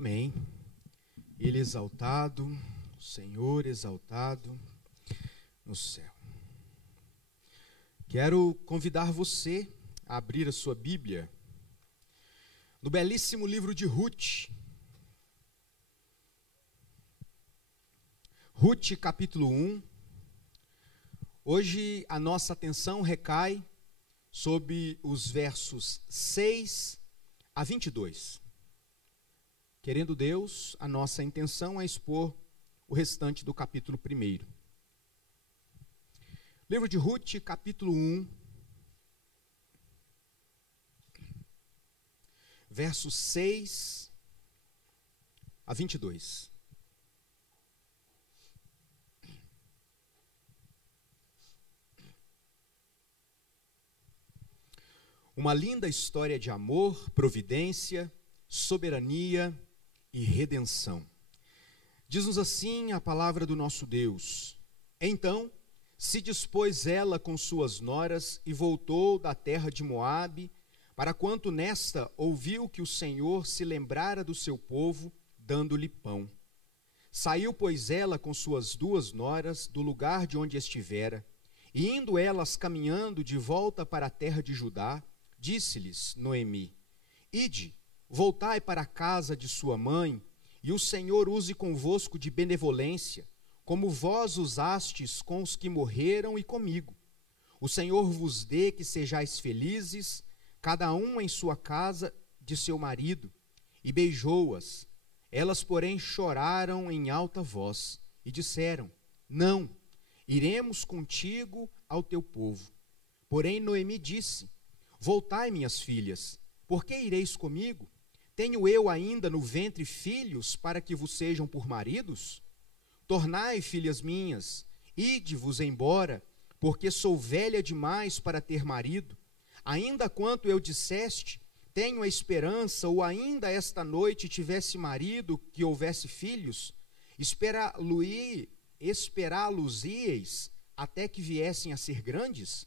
Amém. Ele exaltado, o Senhor exaltado no céu. Quero convidar você a abrir a sua Bíblia no belíssimo livro de Ruth. Ruth, capítulo 1. Hoje a nossa atenção recai sobre os versos 6 a 22. Querendo Deus, a nossa intenção é expor o restante do capítulo 1. Livro de Ruth, capítulo 1, versos 6 a 22. Uma linda história de amor, providência, soberania e redenção. Diz-nos assim a palavra do nosso Deus. Então se dispôs ela com suas noras e voltou da terra de Moabe, para quanto nesta ouviu que o Senhor se lembrara do seu povo, dando-lhe pão. Saiu, pois, ela com suas duas noras do lugar de onde estivera, e indo elas caminhando de volta para a terra de Judá, disse-lhes Noemi: Ide, voltai para a casa de sua mãe, e o Senhor use convosco de benevolência, como vós usastes com os que morreram e comigo. O Senhor vos dê que sejais felizes, cada um em sua casa de seu marido. E beijou-as. Elas, porém, choraram em alta voz, e disseram: Não, iremos contigo ao teu povo. Porém Noemi disse: Voltai, minhas filhas, por que ireis comigo? Tenho eu ainda no ventre filhos para que vos sejam por maridos? Tornai, filhas minhas, ide-vos embora, porque sou velha demais para ter marido. Ainda quanto eu disseste, tenho a esperança, ou ainda esta noite tivesse marido, que houvesse filhos, esperá-los-ieis até que viessem a ser grandes?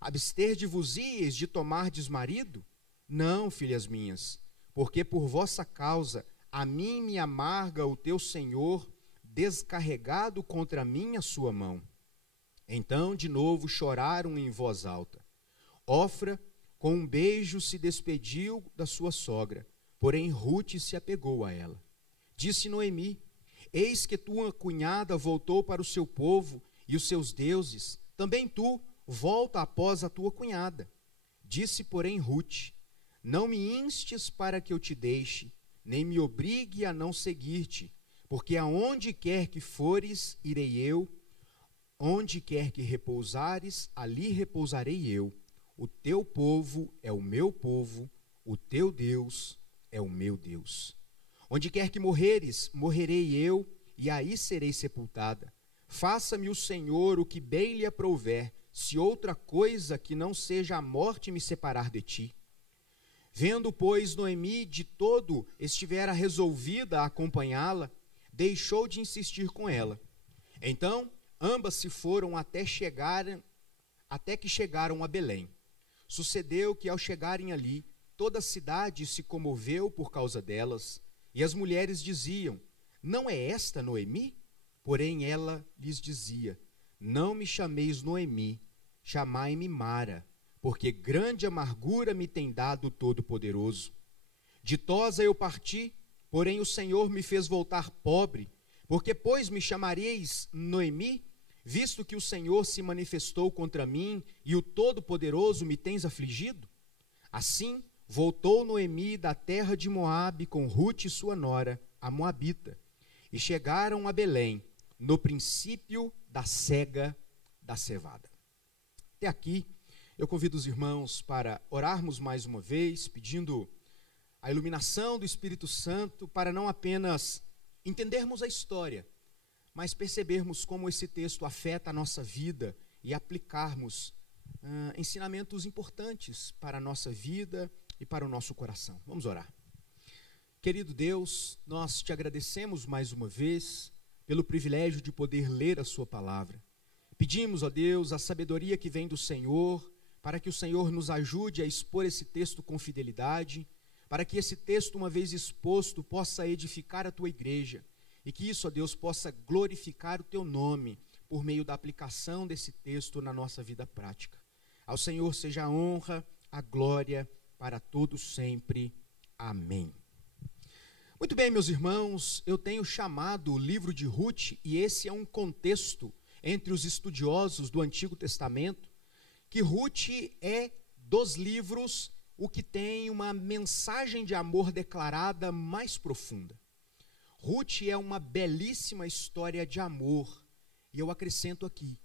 Abster-de-vos-ieis de tomardes marido? Não, filhas minhas, porque por vossa causa a mim me amarga o teu Senhor, descarregado contra mim a sua mão. Então de novo choraram em voz alta. Ofra com um beijo se despediu da sua sogra, porém Ruth se apegou a ela. Disse Noemi: Eis que tua cunhada voltou para o seu povo e os seus deuses, também tu volta após a tua cunhada. Disse, porém, Ruth: Não me instes para que eu te deixe, nem me obrigue a não seguir-te, porque aonde quer que fores, irei eu, onde quer que repousares, ali repousarei eu. O teu povo é o meu povo, o teu Deus é o meu Deus. Onde quer que morreres, morrerei eu, e aí serei sepultada. Faça-me o Senhor o que bem lhe aprouver, se outra coisa que não seja a morte me separar de ti. Vendo, pois, Noemi de todo estivera resolvida a acompanhá-la, deixou de insistir com ela. Então ambas se foram até que chegaram a Belém. Sucedeu que, ao chegarem ali, toda a cidade se comoveu por causa delas, e as mulheres diziam: Não é esta Noemi? Porém ela lhes dizia: Não me chameis Noemi, chamai-me Mara, porque grande amargura me tem dado o Todo-Poderoso. Ditosa eu parti, porém o Senhor me fez voltar pobre, porque pois me chamareis Noemi, visto que o Senhor se manifestou contra mim e o Todo-Poderoso me tens afligido? Assim voltou Noemi da terra de Moabe com Ruth sua nora, a moabita, e chegaram a Belém, no princípio da cega da cevada. Até aqui, eu convido os irmãos para orarmos mais uma vez, pedindo a iluminação do Espírito Santo para não apenas entendermos a história, mas percebermos como esse texto afeta a nossa vida e aplicarmos ensinamentos importantes para a nossa vida e para o nosso coração. Vamos orar. Querido Deus, nós te agradecemos mais uma vez pelo privilégio de poder ler a sua palavra. Pedimos, ó Deus, a sabedoria que vem do Senhor, para que o Senhor nos ajude a expor esse texto com fidelidade, para que esse texto, uma vez exposto, possa edificar a tua igreja, e que isso, ó Deus, possa glorificar o teu nome, por meio da aplicação desse texto na nossa vida prática. Ao Senhor seja a honra, a glória, para todos sempre. Amém. Muito bem, meus irmãos, eu tenho chamado o livro de Ruth, e esse é um contexto entre os estudiosos do Antigo Testamento, que Ruth é dos livros o que tem uma mensagem de amor declarada mais profunda. Ruth é uma belíssima história de amor, e eu acrescento aqui,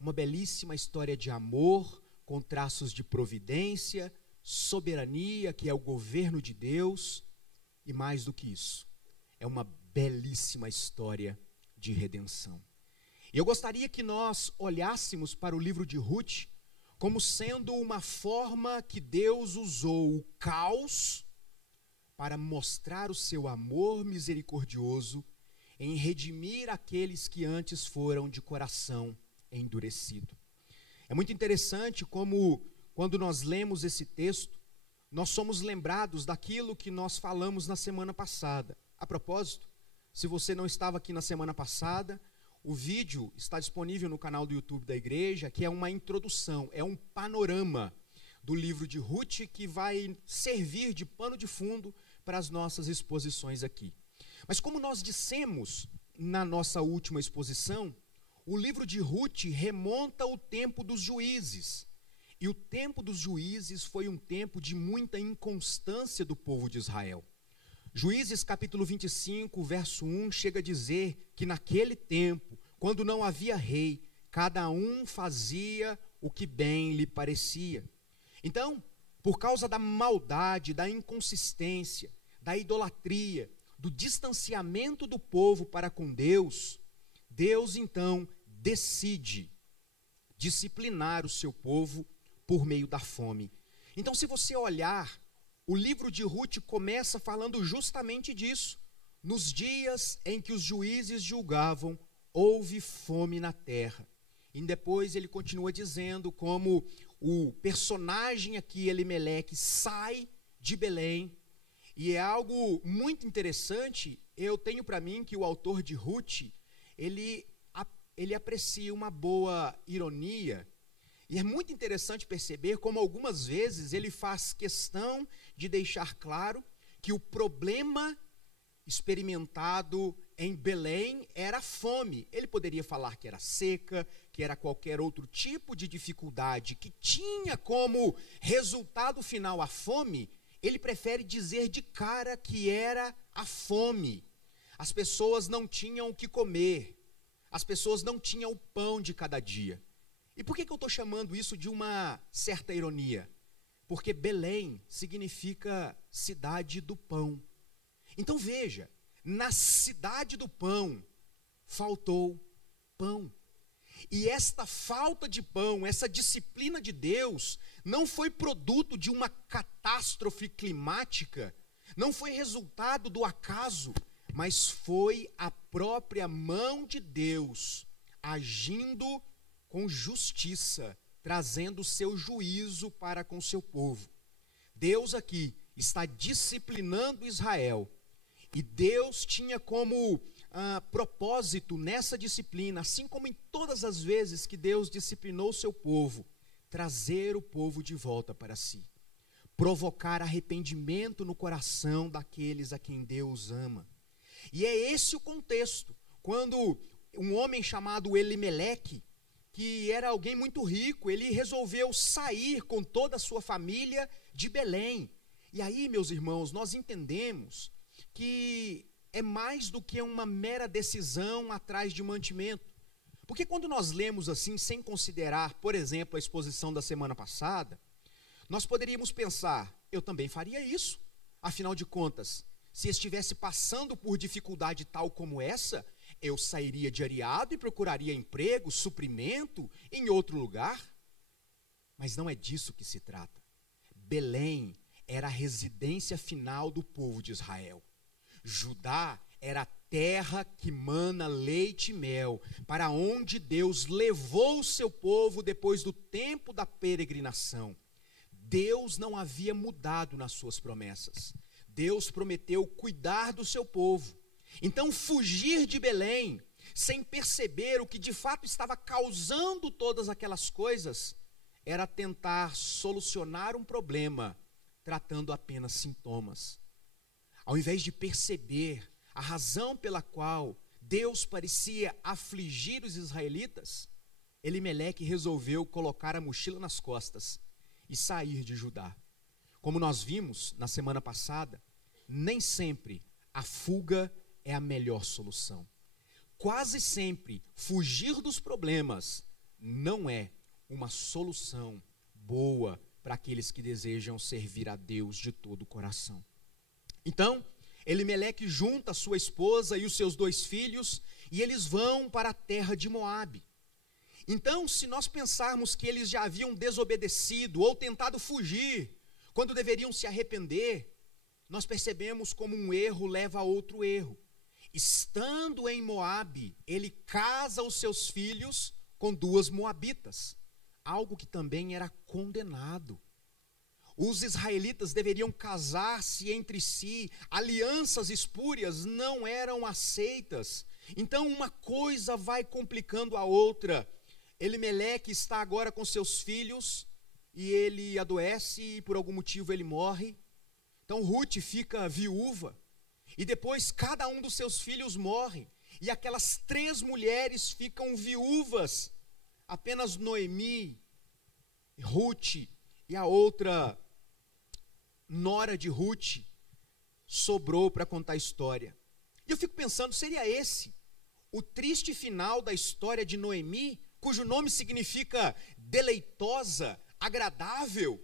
uma belíssima história de amor com traços de providência, soberania, que é o governo de Deus, e mais do que isso, é uma belíssima história de redenção. E eu gostaria que nós olhássemos para o livro de Ruth como sendo uma forma que Deus usou o caos para mostrar o seu amor misericordioso em redimir aqueles que antes foram de coração endurecido. É muito interessante como, quando nós lemos esse texto, nós somos lembrados daquilo que nós falamos na semana passada. A propósito, se você não estava aqui na semana passada, o vídeo está disponível no canal do YouTube da igreja, que é uma introdução, é um panorama do livro de Ruth, que vai servir de pano de fundo para as nossas exposições aqui. Mas como nós dissemos na nossa última exposição, o livro de Ruth remonta ao tempo dos juízes. E o tempo dos juízes foi um tempo de muita inconstância do povo de Israel. Juízes capítulo 25, verso 1, chega a dizer que naquele tempo, quando não havia rei, cada um fazia o que bem lhe parecia. Então, por causa da maldade, da inconsistência, da idolatria, do distanciamento do povo para com Deus, Deus então decide disciplinar o seu povo por meio da fome. Então, se você olhar, o livro de Ruth começa falando justamente disso. Nos dias em que os juízes julgavam, houve fome na terra. E depois ele continua dizendo como o personagem aqui, Elimeleque, sai de Belém. E é algo muito interessante. Eu tenho para mim que o autor de Ruth, ele aprecia uma boa ironia. E é muito interessante perceber como algumas vezes ele faz questão de deixar claro que o problema experimentado em Belém era fome. Ele poderia falar que era seca, que era qualquer outro tipo de dificuldade que tinha como resultado final a fome. Ele prefere dizer de cara que era a fome. As pessoas não tinham o que comer, as pessoas não tinham o pão de cada dia. E por que eu estou chamando isso de uma certa ironia? Porque Belém significa cidade do pão. Então veja, na cidade do pão, faltou pão. E esta falta de pão, essa disciplina de Deus, não foi produto de uma catástrofe climática, não foi resultado do acaso, mas foi a própria mão de Deus agindo com justiça, trazendo o seu juízo para com o seu povo. Deus aqui está disciplinando Israel, e Deus tinha como propósito nessa disciplina, assim como em todas as vezes que Deus disciplinou o seu povo, trazer o povo de volta para si, provocar arrependimento no coração daqueles a quem Deus ama. E é esse o contexto, quando um homem chamado Elimeleque, que era alguém muito rico, ele resolveu sair com toda a sua família de Belém. E aí, meus irmãos, nós entendemos que é mais do que uma mera decisão atrás de mantimento. Porque quando nós lemos assim, sem considerar, por exemplo, a exposição da semana passada, nós poderíamos pensar, eu também faria isso. Afinal de contas, se estivesse passando por dificuldade tal como essa, eu sairia de Ariado e procuraria emprego, suprimento em outro lugar. Mas não é disso que se trata. Belém era a residência final do povo de Israel. Judá era a terra que mana leite e mel, para onde Deus levou o seu povo depois do tempo da peregrinação. Deus não havia mudado nas suas promessas. Deus prometeu cuidar do seu povo. Então, fugir de Belém, sem perceber o que de fato estava causando todas aquelas coisas, era tentar solucionar um problema, tratando apenas sintomas. Ao invés de perceber a razão pela qual Deus parecia afligir os israelitas, Elimeleque resolveu colocar a mochila nas costas e sair de Judá. Como nós vimos na semana passada, nem sempre a fuga é a melhor solução. Quase sempre, fugir dos problemas não é uma solução boa para aqueles que desejam servir a Deus de todo o coração. Então, Elimeleque junta a sua esposa e os seus 2 filhos e eles vão para a terra de Moabe. Então, se nós pensarmos que eles já haviam desobedecido ou tentado fugir, quando deveriam se arrepender, nós percebemos como um erro leva a outro erro. Estando em Moabe, ele casa os seus filhos com 2 moabitas, algo que também era condenado. Os israelitas deveriam casar-se entre si, alianças espúrias não eram aceitas. Então uma coisa vai complicando a outra. Elimeleque está agora com seus filhos e ele adoece e por algum motivo ele morre. Então Ruth fica viúva e depois cada um dos seus filhos morre e aquelas 3 mulheres ficam viúvas. Apenas Noemi, Ruth e a outra nora de Ruth sobrou para contar a história. E eu fico pensando, seria esse o triste final da história de Noemi, cujo nome significa deleitosa, agradável?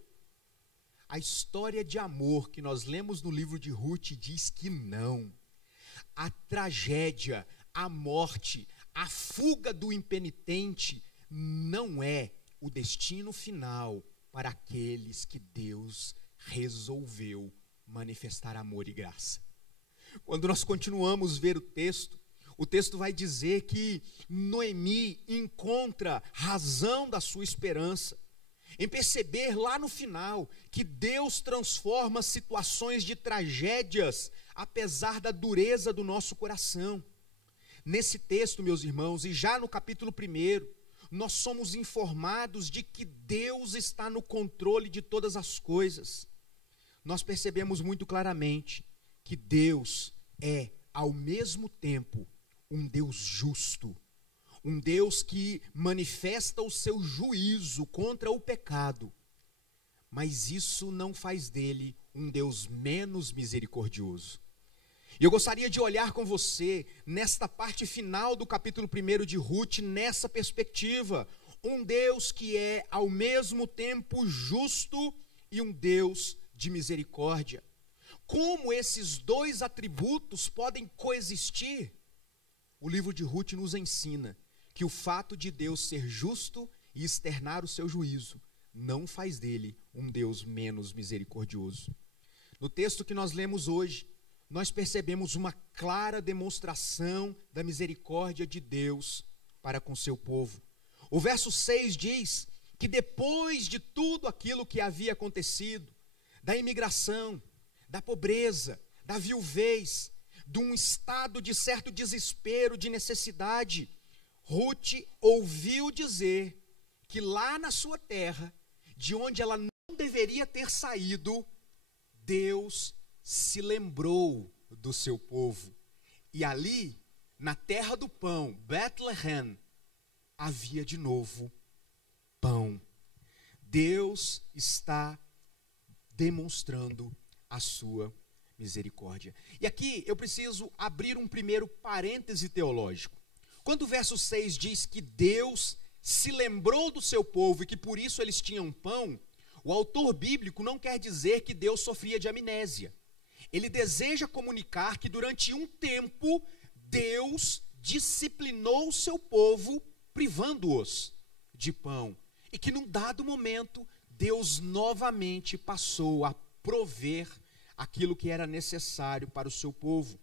A história de amor que nós lemos no livro de Ruth diz que não. A tragédia, a morte, a fuga do impenitente não é o destino final para aqueles que Deus resolveu manifestar amor e graça. Quando nós continuamos a ver o texto vai dizer que Noemi encontra razão da sua esperança em perceber lá no final que Deus transforma situações de tragédias apesar da dureza do nosso coração. Nesse texto, meus irmãos, e já no capítulo 1, nós somos informados de que Deus está no controle de todas as coisas. Nós percebemos muito claramente que Deus é, ao mesmo tempo, um Deus justo, um Deus que manifesta o seu juízo contra o pecado, mas isso não faz dele um Deus menos misericordioso. E eu gostaria de olhar com você, nesta parte final do capítulo 1 de Ruth, nessa perspectiva, um Deus que é ao mesmo tempo justo e um Deus de misericórdia. Como esses 2 atributos podem coexistir? O livro de Ruth nos ensina que o fato de Deus ser justo e externar o seu juízo não faz dele um Deus menos misericordioso. No texto que nós lemos hoje, nós percebemos uma clara demonstração da misericórdia de Deus para com seu povo. O verso 6 diz que depois de tudo aquilo que havia acontecido, da imigração, da pobreza, da viuvez, de um estado de certo desespero, de necessidade, Ruth ouviu dizer que lá na sua terra, de onde ela não deveria ter saído, Deus se lembrou do seu povo. E ali, na terra do pão, Bethlehem, havia de novo pão. Deus está demonstrando a sua misericórdia. E aqui eu preciso abrir um primeiro parêntese teológico. Quando o verso 6 diz que Deus se lembrou do seu povo e que por isso eles tinham pão, o autor bíblico não quer dizer que Deus sofria de amnésia. Ele deseja comunicar que durante um tempo Deus disciplinou o seu povo, privando-os de pão. E que num dado momento Deus novamente passou a prover aquilo que era necessário para o seu povo.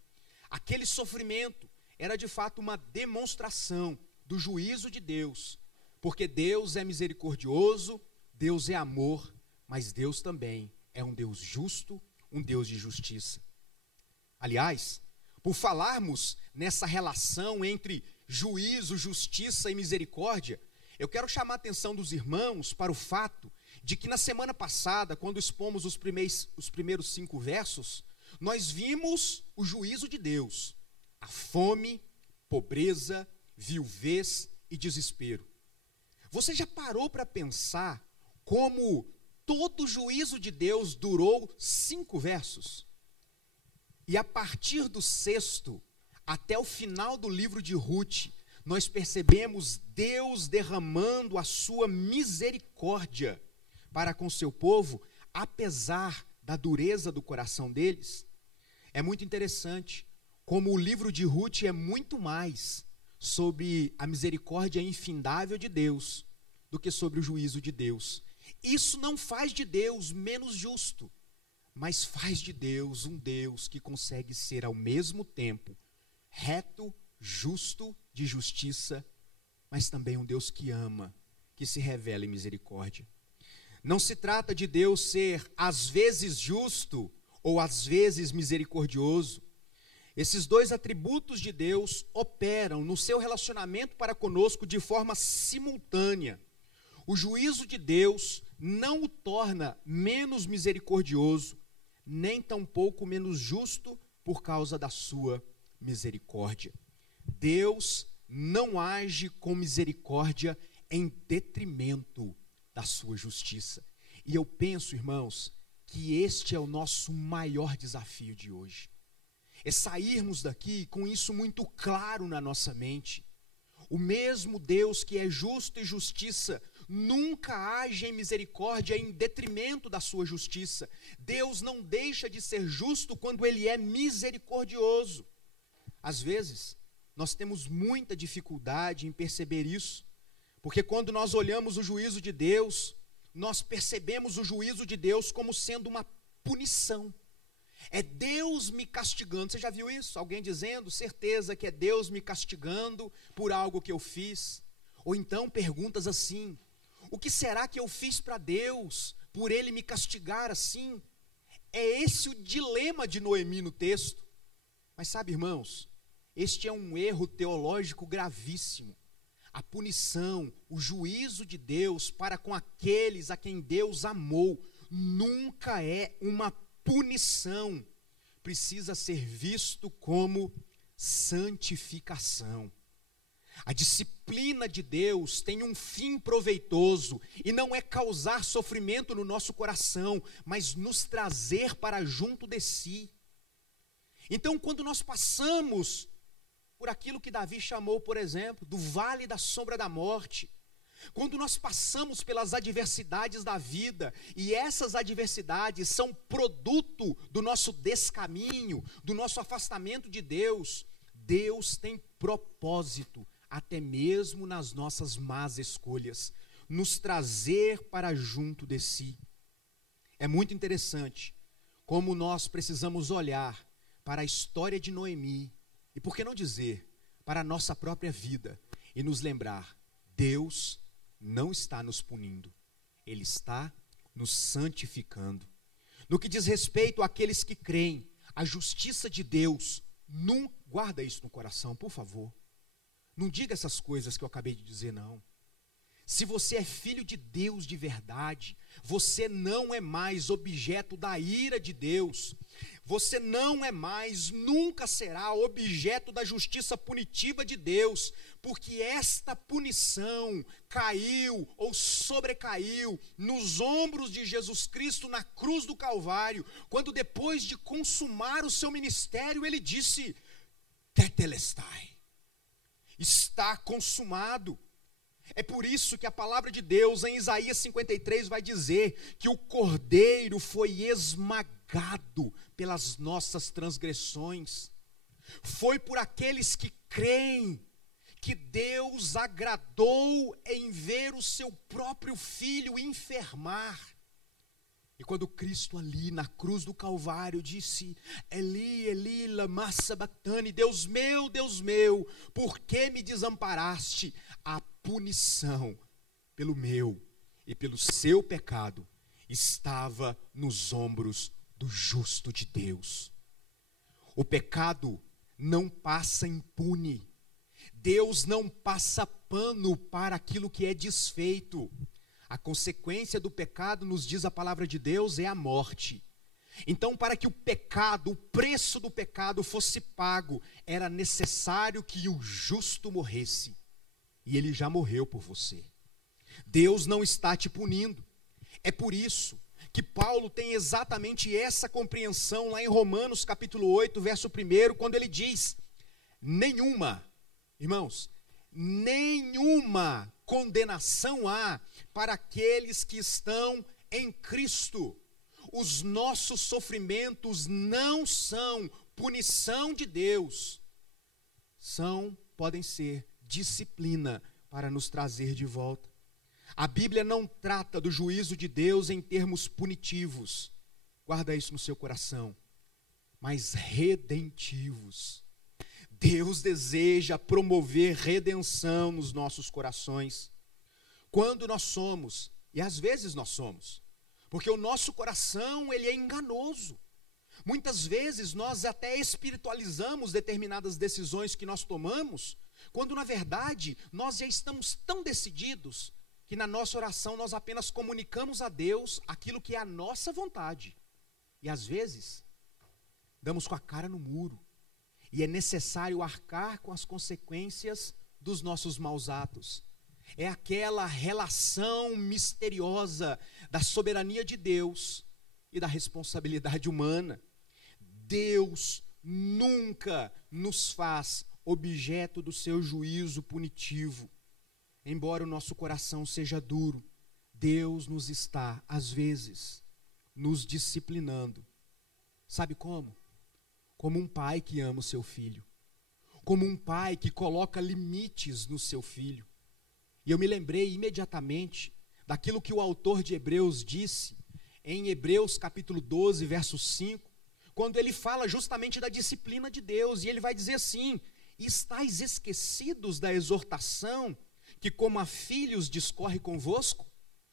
Aquele sofrimento era de fato uma demonstração do juízo de Deus, porque Deus é misericordioso, Deus é amor, mas Deus também é um Deus justo, um Deus de justiça. Aliás, por falarmos nessa relação entre juízo, justiça e misericórdia, eu quero chamar a atenção dos irmãos para o fato de que na semana passada, quando expomos os primeiros 5 versos, nós vimos o juízo de Deus, a fome, pobreza, viuvez e desespero. Você já parou para pensar como todo o juízo de Deus durou 5 versos? E a partir do 6º, até o final do livro de Ruth, nós percebemos Deus derramando a sua misericórdia para com seu povo, apesar da dureza do coração deles. É muito interessante como o livro de Ruth é muito mais sobre a misericórdia infindável de Deus do que sobre o juízo de Deus. Isso não faz de Deus menos justo, mas faz de Deus um Deus que consegue ser ao mesmo tempo reto, justo, de justiça, mas também um Deus que ama, que se revela em misericórdia. Não se trata de Deus ser às vezes justo ou às vezes misericordioso. Esses 2 atributos de Deus operam no seu relacionamento para conosco de forma simultânea. O juízo de Deus não o torna menos misericordioso, nem tampouco menos justo por causa da sua misericórdia. Deus não age com misericórdia em detrimento da sua justiça. E eu penso, irmãos, que este é o nosso maior desafio de hoje. É sairmos daqui com isso muito claro na nossa mente. O mesmo Deus que é justo e justiça nunca age em misericórdia em detrimento da sua justiça. Deus não deixa de ser justo quando Ele é misericordioso. Às vezes, nós temos muita dificuldade em perceber isso, porque quando nós olhamos o juízo de Deus, nós percebemos o juízo de Deus como sendo uma punição. É Deus me castigando. Você já viu isso? Alguém dizendo, certeza que é Deus me castigando por algo que eu fiz. Ou então perguntas assim, o que será que eu fiz para Deus, por Ele me castigar assim? É esse o dilema de Noemi no texto. Mas sabe, irmãos, este é um erro teológico gravíssimo. A punição, o juízo de Deus para com aqueles a quem Deus amou, nunca é uma punição. Precisa ser visto como santificação. A disciplina de Deus tem um fim proveitoso e não é causar sofrimento no nosso coração, mas nos trazer para junto de si. Então, quando nós passamos por aquilo que Davi chamou, por exemplo, do vale da sombra da morte, quando nós passamos pelas adversidades da vida, e essas adversidades são produto do nosso descaminho, do nosso afastamento de Deus, Deus tem propósito, até mesmo nas nossas más escolhas, nos trazer para junto de si. É muito interessante como nós precisamos olhar para a história de Noemi, e por que não dizer, para a nossa própria vida, e nos lembrar, Deus não está nos punindo, Ele está nos santificando. No que diz respeito àqueles que creem, a justiça de Deus, não guarda isso no coração, por favor. Não diga essas coisas que eu acabei de dizer, não. Se você é filho de Deus de verdade, você não é mais objeto da ira de Deus. Você não é mais, nunca será objeto da justiça punitiva de Deus, porque esta punição caiu ou sobrecaiu nos ombros de Jesus Cristo na cruz do Calvário, quando depois de consumar o seu ministério, ele disse, tetelestai, está consumado. É por isso que a palavra de Deus em Isaías 53 vai dizer que o cordeiro foi esmagado pelas nossas transgressões. Foi por aqueles que creem que Deus agradou em ver o seu próprio filho enfermar. E quando Cristo ali na cruz do Calvário disse, Eli, Eli, lama sabachthani, Deus meu, por que me desamparaste? A punição pelo meu e pelo seu pecado estava nos ombros do justo de Deus. O pecado não passa impune. Deus não passa pano para aquilo que é desfeito. A consequência do pecado, nos diz a palavra de Deus, é a morte. Então, para que o pecado, o preço do pecado fosse pago, era necessário que o justo morresse. E ele já morreu por você. Deus não está te punindo. É por isso que Paulo tem exatamente essa compreensão lá em Romanos capítulo 8, verso 1, quando ele diz: nenhuma, irmãos, nenhuma condenação há para aqueles que estão em Cristo. Os nossos sofrimentos não são punição de Deus, podem ser disciplina para nos trazer de volta. A Bíblia não trata do juízo de Deus em termos punitivos, guarda isso no seu coração, mas redentivos. Deus deseja promover redenção nos nossos corações. Quando nós somos, e às vezes nós somos, porque o nosso coração, ele é enganoso. Muitas vezes nós até espiritualizamos determinadas decisões que nós tomamos, quando na verdade nós já estamos tão decididos, que na nossa oração nós apenas comunicamos a Deus aquilo que é a nossa vontade. E às vezes, damos com a cara no muro. E é necessário arcar com as consequências dos nossos maus atos. É aquela relação misteriosa da soberania de Deus e da responsabilidade humana. Deus nunca nos faz objeto do seu juízo punitivo. Embora o nosso coração seja duro, Deus nos está, às vezes, nos disciplinando. Sabe como? Como um pai que ama o seu filho. Como um pai que coloca limites no seu filho. E eu me lembrei imediatamente daquilo que o autor de Hebreus disse, em Hebreus capítulo 12, verso 5, quando ele fala justamente da disciplina de Deus, e ele vai dizer assim: estáis esquecidos da exortação que como a filhos discorre convosco?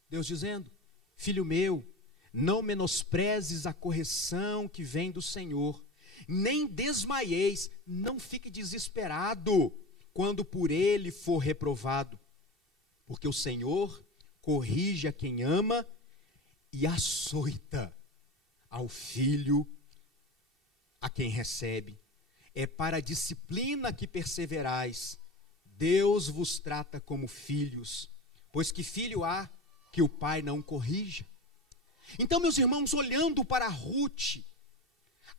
Deus dizendo: filho meu, não menosprezes a correção que vem do Senhor, nem desmaieis, não fique desesperado, quando por ele for reprovado, porque o Senhor corrige a quem ama e açoita ao filho a quem recebe. É para a disciplina que perseverais. Deus vos trata como filhos, pois que filho há que o pai não corrija? Então, meus irmãos, olhando para Ruth,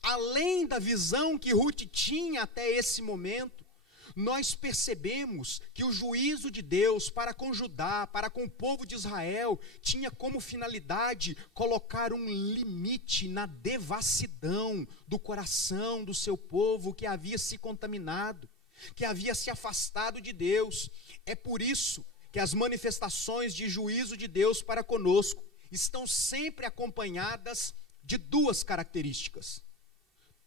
além da visão que Ruth tinha até esse momento, nós percebemos que o juízo de Deus para com Judá, para com o povo de Israel, tinha como finalidade colocar um limite na devassidão do coração do seu povo que havia se contaminado, que havia se afastado de Deus. É por isso que as manifestações de juízo de Deus para conosco estão sempre acompanhadas de duas características.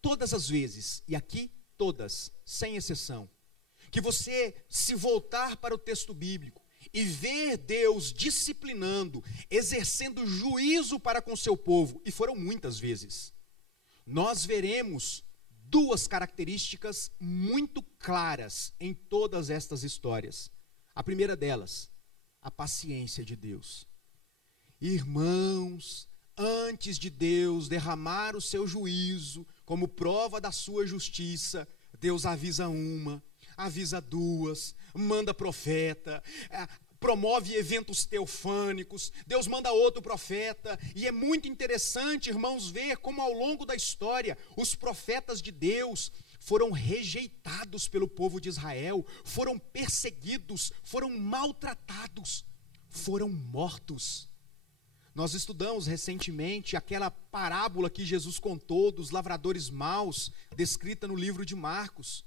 Todas as vezes, e aqui todas, sem exceção, que você se voltar para o texto bíblico e ver Deus disciplinando, exercendo juízo para com seu povo, e foram muitas vezes, nós veremos duas características muito claras em todas estas histórias. A primeira delas, a paciência de Deus. Irmãos, antes de Deus derramar o seu juízo como prova da sua justiça, Deus avisa uma, avisa duas, manda profeta, promove eventos teofânicos, Deus manda outro profeta, e é muito interessante, irmãos, ver como ao longo da história, os profetas de Deus foram rejeitados pelo povo de Israel, foram perseguidos, foram maltratados, foram mortos. Nós estudamos recentemente aquela parábola que Jesus contou dos lavradores maus, descrita no livro de Marcos.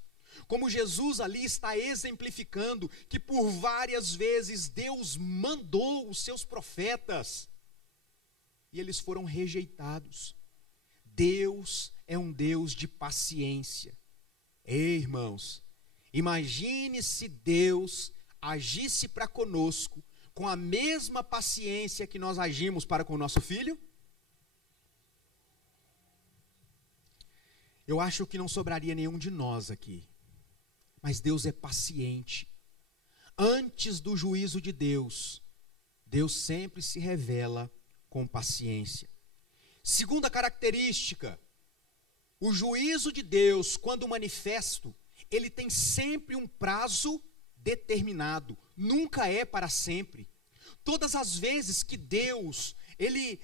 Como Jesus ali está exemplificando que por várias vezes Deus mandou os seus profetas e eles foram rejeitados. Deus é um Deus de paciência. Ei, irmãos, imagine se Deus agisse para conosco com a mesma paciência que nós agimos para com o nosso filho. Eu acho que não sobraria nenhum de nós aqui. Mas Deus é paciente. Antes do juízo de Deus, Deus sempre se revela com paciência. Segunda característica, o juízo de Deus, quando manifesto, ele tem sempre um prazo determinado, nunca é para sempre. Todas as vezes que Deus, ele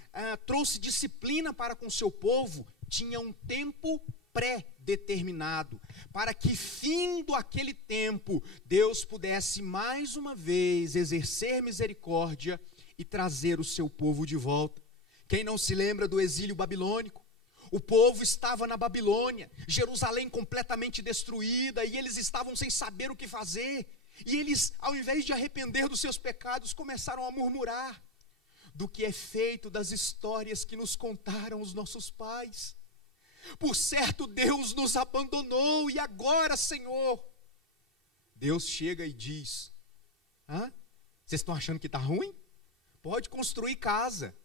trouxe disciplina para com seu povo, tinha um tempo pré-determinado, para que, findo aquele tempo, Deus pudesse mais uma vez exercer misericórdia e trazer o seu povo de volta. Quem não se lembra do exílio babilônico? O povo estava na Babilônia, Jerusalém completamente destruída, e eles estavam sem saber o que fazer. E eles, ao invés de arrepender dos seus pecados, começaram a murmurar do que é feito das histórias que nos contaram os nossos pais. Por certo, Deus nos abandonou, e agora, Senhor? Deus chega e diz: vocês estão achando que está ruim? Pode construir casa,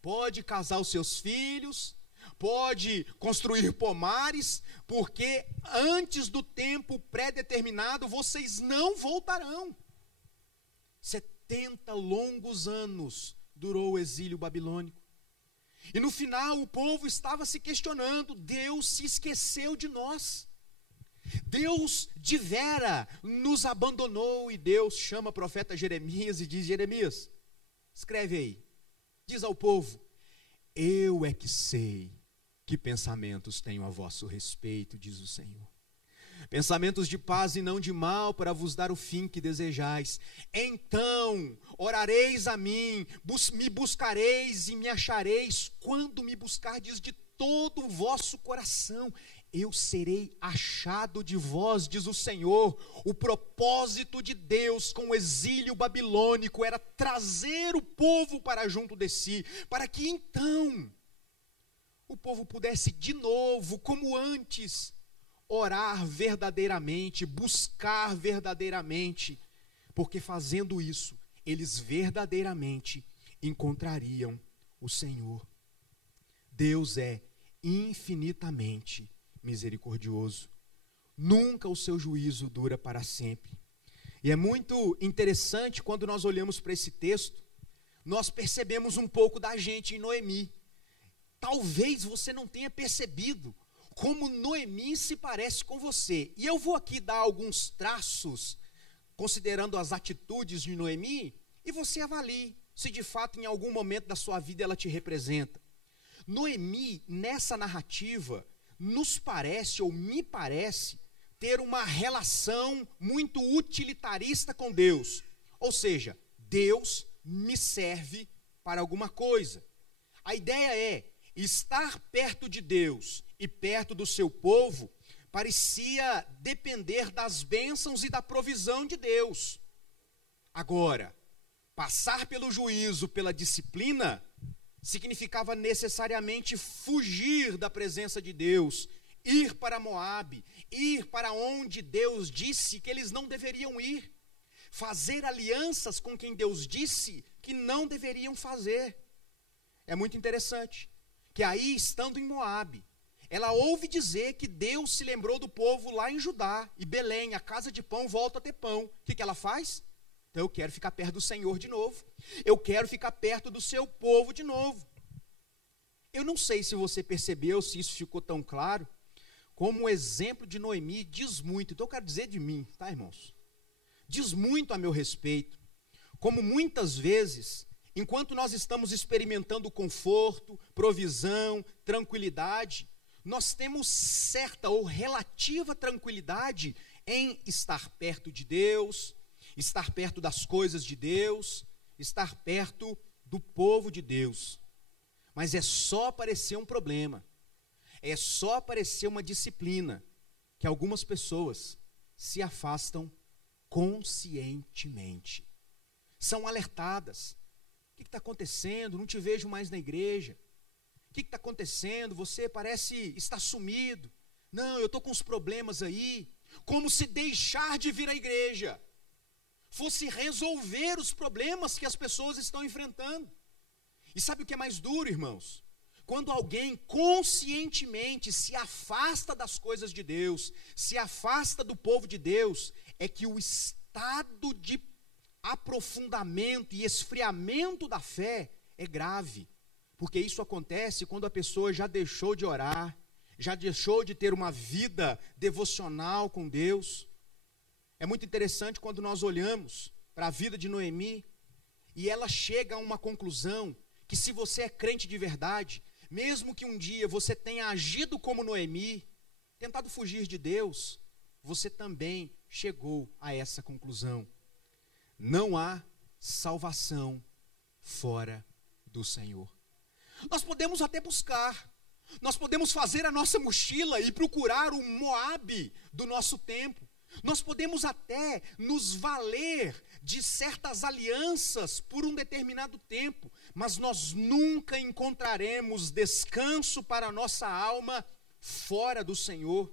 pode casar os seus filhos, pode construir pomares, porque antes do tempo pré-determinado vocês não voltarão. 70 longos anos durou o exílio babilônico. E no final o povo estava se questionando: Deus se esqueceu de nós. Deus devera nos abandonou. E Deus chama o profeta Jeremias e diz: Jeremias, escreve aí, diz ao povo: eu é que sei que pensamentos tenho a vosso respeito, diz o Senhor. Pensamentos de paz e não de mal, para vos dar o fim que desejais. Então orareis a mim, me buscareis e me achareis, quando me buscardes de todo o vosso coração. Eu serei achado de vós, diz o Senhor. O propósito de Deus com o exílio babilônico era trazer o povo para junto de si, para que então o povo pudesse de novo, como antes, orar verdadeiramente, buscar verdadeiramente, porque fazendo isso, eles verdadeiramente encontrariam o Senhor. Deus é infinitamente misericordioso. Nunca o seu juízo dura para sempre. E é muito interessante quando nós olhamos para esse texto, nós percebemos um pouco da gente em Noemi. Talvez você não tenha percebido como Noemi se parece com você. E eu vou aqui dar alguns traços, considerando as atitudes de Noemi, e você avalie se de fato em algum momento da sua vida ela te representa. Noemi, nessa narrativa, nos parece, ou me parece, ter uma relação muito utilitarista com Deus. Ou seja, Deus me serve para alguma coisa. A ideia é, estar perto de Deus e perto do seu povo parecia depender das bênçãos e da provisão de Deus. Agora, passar pelo juízo, pela disciplina, significava necessariamente fugir da presença de Deus, ir para Moabe, ir para onde Deus disse que eles não deveriam ir, fazer alianças com quem Deus disse que não deveriam fazer. É muito interessante que aí, estando em Moabe, ela ouve dizer que Deus se lembrou do povo lá em Judá, e Belém, a casa de pão volta a ter pão. O que ela faz? Então eu quero ficar perto do Senhor de novo, eu quero ficar perto do seu povo de novo. Eu não sei se você percebeu, se isso ficou tão claro, como o exemplo de Noemi diz muito. Então eu quero dizer de mim, tá, irmãos? Diz muito a meu respeito, como muitas vezes, enquanto nós estamos experimentando conforto, provisão, tranquilidade, nós temos certa ou relativa tranquilidade em estar perto de Deus, estar perto das coisas de Deus, estar perto do povo de Deus. Mas é só aparecer um problema, é só aparecer uma disciplina, que algumas pessoas se afastam conscientemente. São alertadas. O que está acontecendo? Não te vejo mais na igreja. O que está acontecendo? Você parece estar sumido. Não, eu estou com uns problemas aí. Como se deixar de vir à igreja fosse resolver os problemas que as pessoas estão enfrentando. E sabe o que é mais duro, irmãos? quando alguém conscientemente se afasta das coisas de Deus, se afasta do povo de Deus, é que o estado de aprofundamento e esfriamento da fé é grave, porque isso acontece quando a pessoa já deixou de orar, já deixou de ter uma vida devocional com Deus. É muito interessante quando nós olhamos para a vida de Noemi, e ela chega a uma conclusão, que se você é crente de verdade, mesmo que um dia você tenha agido como Noemi, tentado fugir de Deus, você também chegou a essa conclusão: não há salvação fora do Senhor. Nós podemos até buscar, nós podemos fazer a nossa mochila e procurar o Moabe do nosso tempo, nós podemos até nos valer de certas alianças por um determinado tempo, mas nós nunca encontraremos descanso para a nossa alma fora do Senhor.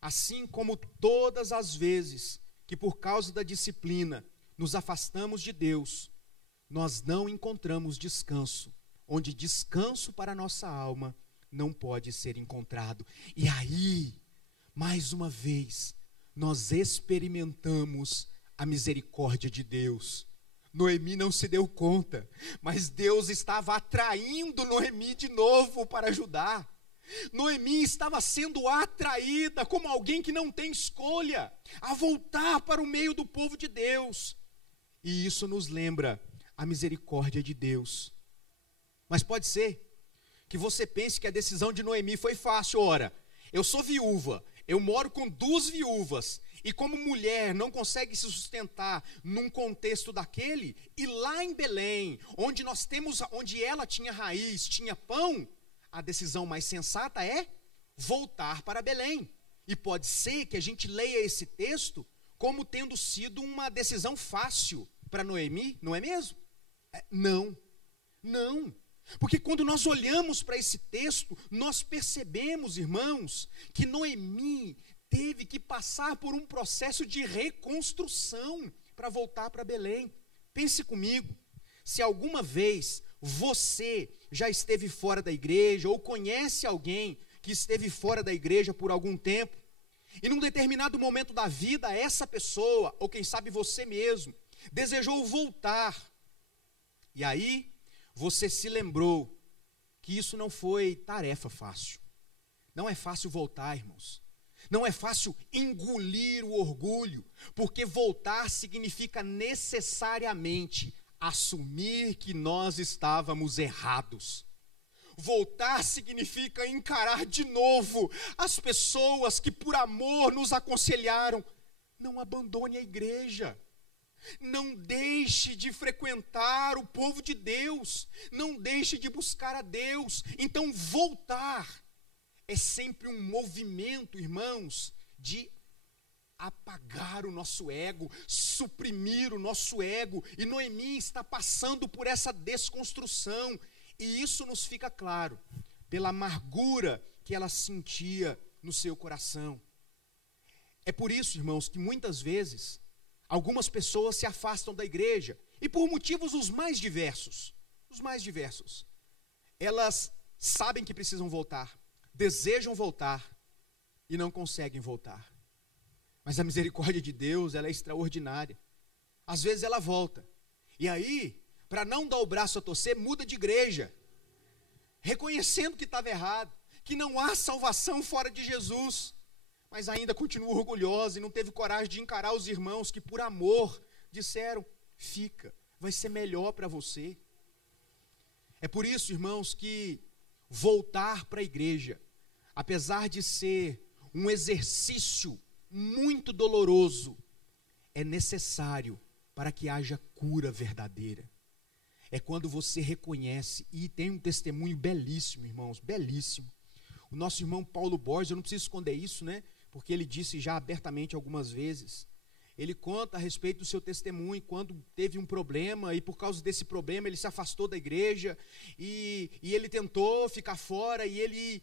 Assim como todas as vezes que por causa da disciplina nos afastamos de Deus, nós não encontramos descanso, onde descanso para a nossa alma não pode ser encontrado. E aí, mais uma vez, nós experimentamos a misericórdia de Deus. Noemi não se deu conta, mas Deus estava atraindo Noemi de novo para ajudar. Noemi estava sendo atraída como alguém que não tem escolha, a voltar para o meio do povo de Deus. E isso nos lembra a misericórdia de Deus. Mas pode ser que você pense que a decisão de Noemi foi fácil. Ora, eu sou viúva, eu moro com 2 viúvas, e como mulher não consegue se sustentar num contexto daquele, e lá em Belém, onde ela tinha raiz, tinha pão, a decisão mais sensata é voltar para Belém. E pode ser que a gente leia esse texto como tendo sido uma decisão fácil para Noemi, não é mesmo? Não. Porque quando nós olhamos para esse texto, nós percebemos, irmãos, que Noemi teve que passar por um processo de reconstrução para voltar para Belém. Pense comigo, se alguma vez você já esteve fora da igreja, ou conhece alguém que esteve fora da igreja por algum tempo, e num determinado momento da vida, essa pessoa, ou quem sabe você mesmo, desejou voltar, e aí você se lembrou que isso não foi tarefa fácil. Não é fácil voltar, irmãos. Não é fácil engolir o orgulho, porque voltar significa necessariamente assumir que nós estávamos errados. Voltar significa encarar de novo as pessoas que por amor nos aconselharam: não abandone a igreja, não deixe de frequentar o povo de Deus, não deixe de buscar a Deus. Então voltar é sempre um movimento, irmãos, de apagar o nosso ego, suprimir o nosso ego, e Noemi está passando por essa desconstrução, e isso nos fica claro pela amargura que ela sentia no seu coração. É por isso, irmãos, que muitas vezes algumas pessoas se afastam da igreja, e por motivos os mais diversos, elas sabem que precisam voltar, desejam voltar, e não conseguem voltar. Mas a misericórdia de Deus, ela é extraordinária. Às vezes ela volta, e aí, para não dar o braço a torcer, muda de igreja, reconhecendo que estava errado, que não há salvação fora de Jesus, mas ainda continua orgulhosa e não teve coragem de encarar os irmãos que por amor disseram: fica, vai ser melhor para você. É por isso, irmãos, que voltar para a igreja, apesar de ser um exercício muito doloroso, é necessário para que haja cura verdadeira. É quando você reconhece, e tem um testemunho belíssimo, irmãos, belíssimo. O nosso irmão Paulo Borges, eu não preciso esconder isso, né? Porque ele disse já abertamente algumas vezes. Ele conta a respeito do seu testemunho, quando teve um problema, e por causa desse problema ele se afastou da igreja, e ele tentou ficar fora, e ele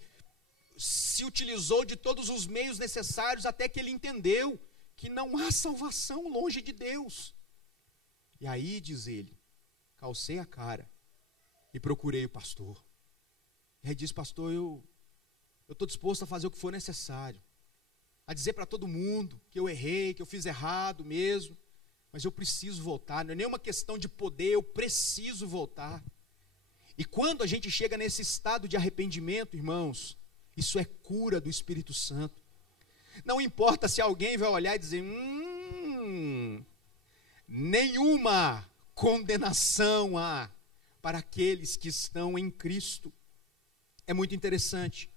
se utilizou de todos os meios necessários, até que ele entendeu que não há salvação longe de Deus. E aí, diz ele, calcei a cara e procurei o pastor. E aí diz: pastor, eu estou disposto a fazer o que for necessário, a dizer para todo mundo que eu errei, que eu fiz errado mesmo, mas eu preciso voltar. Não é nenhuma questão de poder, eu preciso voltar. E quando a gente chega nesse estado de arrependimento, irmãos, isso é cura do Espírito Santo. Não importa se alguém vai olhar e dizer: nenhuma condenação há para aqueles que estão em Cristo. É muito interessante.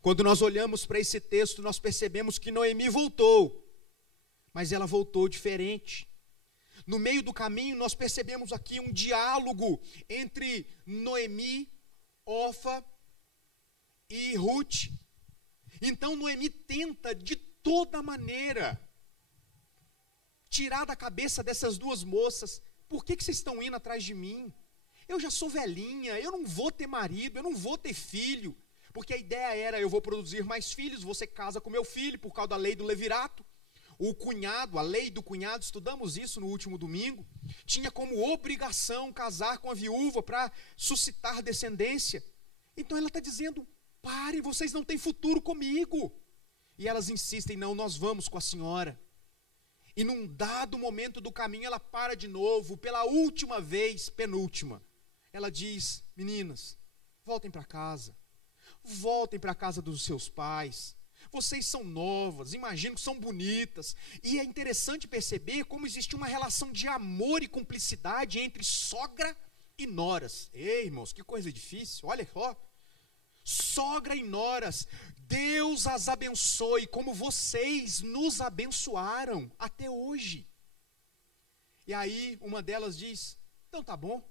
Quando nós olhamos para esse texto, nós percebemos que Noemi voltou, mas ela voltou diferente. No meio do caminho, nós percebemos aqui um diálogo entre Noemi, Orfa e Ruth. Então Noemi tenta de toda maneira tirar da cabeça dessas duas moças: por que vocês estão indo atrás de mim? Eu já sou velhinha, eu não vou ter marido, eu não vou ter filho. Porque a ideia era: eu vou produzir mais filhos, você casa com meu filho, por causa da lei do levirato. O cunhado, a lei do cunhado, estudamos isso no último domingo, tinha como obrigação casar com a viúva para suscitar descendência. Então ela está dizendo: parem, vocês não têm futuro comigo. E elas insistem: não, nós vamos com a senhora. E num dado momento do caminho, ela para de novo, pela última vez, penúltima. Ela diz: meninas, voltem para casa. Voltem para a casa dos seus pais. Vocês são novas, imagino que são bonitas. E é interessante perceber como existe uma relação de amor e cumplicidade entre sogra e noras. Ei, irmãos, que coisa difícil, olha só. Sogra e noras, Deus as abençoe como vocês nos abençoaram até hoje. E aí uma delas diz: então tá bom,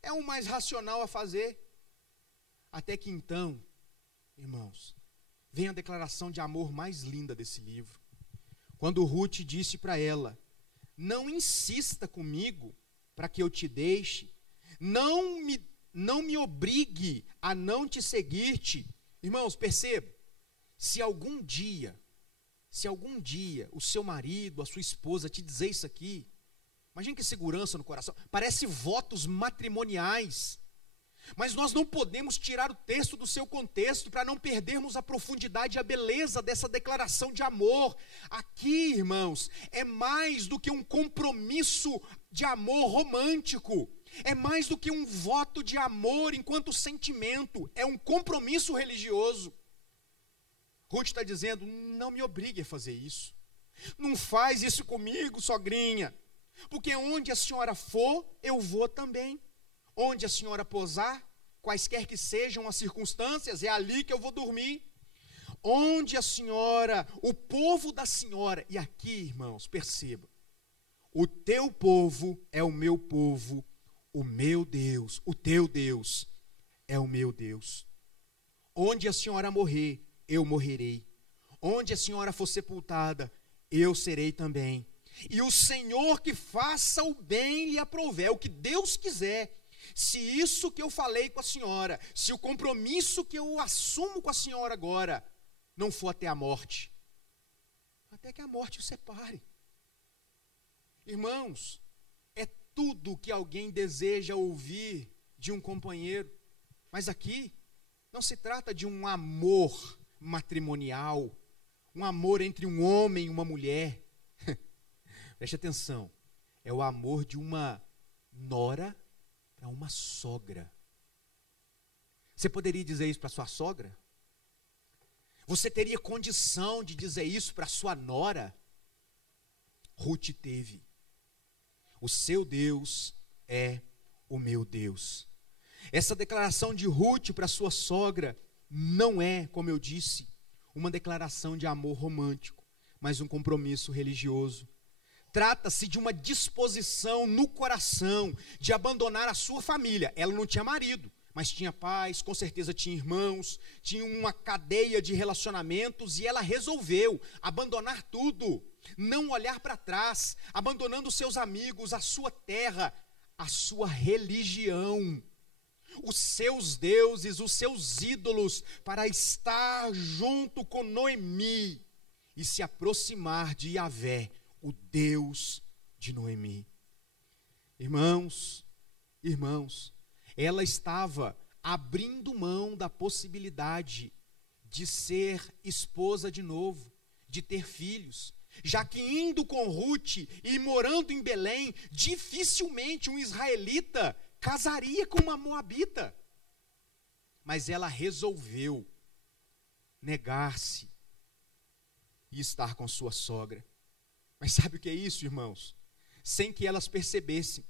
é o mais racional a fazer. Até que então, irmãos, vem a declaração de amor mais linda desse livro. Quando Ruth disse para ela: não insista comigo para que eu te deixe, não me obrigue a não te seguir-te. Irmãos, perceba, se algum dia o seu marido, a sua esposa te dizer isso aqui, imagine que segurança no coração, parece votos matrimoniais. Mas nós não podemos tirar o texto do seu contexto para não perdermos a profundidade e a beleza dessa declaração de amor. Aqui, irmãos, é mais do que um compromisso de amor romântico. É mais do que um voto de amor enquanto sentimento. É um compromisso religioso. Ruth está dizendo: não me obrigue a fazer isso. Não faz isso comigo, sogrinha. Porque onde a senhora for, eu vou também. Onde a senhora pousar, quaisquer que sejam as circunstâncias, é ali que eu vou dormir. Onde a senhora, o povo da senhora, e aqui, irmãos, perceba, o teu povo é o meu povo, o meu Deus, o teu Deus é o meu Deus. Onde a senhora morrer, eu morrerei. Onde a senhora for sepultada, eu serei também. E o Senhor que faça o bem lhe aprouver, o que Deus quiser. Se isso que eu falei com a senhora, se o compromisso que eu assumo com a senhora agora, não for até a morte, até que a morte o separe. Irmãos, é tudo que alguém deseja ouvir de um companheiro. Mas aqui, não se trata de um amor matrimonial, um amor entre um homem e uma mulher. Preste atenção, é o amor de uma nora para uma sogra. Você poderia dizer isso para sua sogra? Você teria condição de dizer isso para sua nora? Ruth teve. O seu Deus é o meu Deus. Essa declaração de Ruth para sua sogra não é, como eu disse, uma declaração de amor romântico, mas um compromisso religioso. Trata-se de uma disposição no coração de abandonar a sua família. Ela não tinha marido, mas tinha pais, com certeza tinha irmãos, tinha uma cadeia de relacionamentos, e ela resolveu abandonar tudo, não olhar para trás, abandonando seus amigos, a sua terra, a sua religião, os seus deuses, os seus ídolos, para estar junto com Noemi e se aproximar de Yahvé, o Deus de Noemi. Irmãos, ela estava abrindo mão da possibilidade de ser esposa de novo, de ter filhos, já que indo com Ruth e morando em Belém, dificilmente um israelita casaria com uma moabita. Mas ela resolveu negar-se e estar com sua sogra. Mas sabe o que é isso, irmãos? Sem que elas percebessem,